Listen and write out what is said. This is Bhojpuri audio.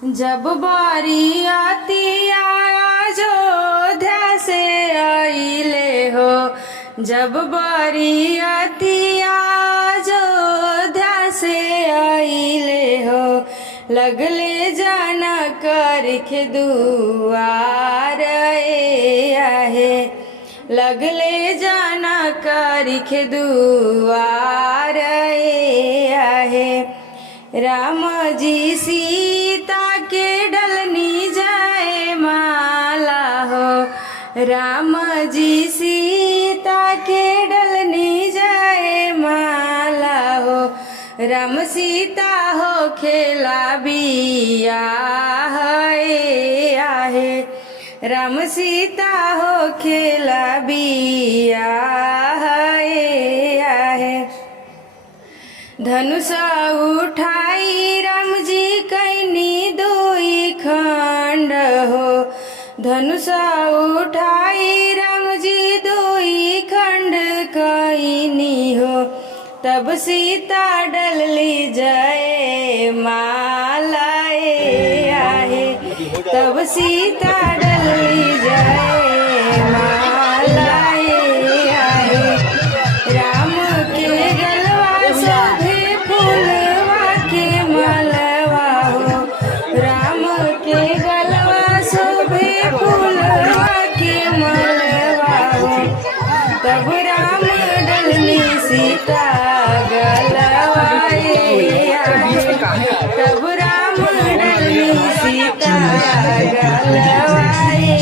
जब बारी आती अयोध्या से आइले हो, जब बारी आती अयोध्या से आइले हो, लगले जाना करके दुआर आहे, लगले जाना करके दुआर आहे। राम जी सीता के डलनी जाए माला हो, राम जी सीता के डलनी जाए माला हो, राम सीता हो खेला बिया आहे, राम सीता हो खेला बिया आहे। धनुषा उठाई राम जी कैनी दुई खंड हो, धनुषा उठाई राम जी दुई खंड कैनी हो, तब सीता डलली जय मालाए आहे, तब सीता डलली जय मालाए आहे। राम के गलवा शोभे फूलवा के मालवा हो, राम के गलवा शोभे फूलवा के मालवा हो, तब राम डलनी सीता गलवाए आहे, तब राम डलनी सीता गलवाए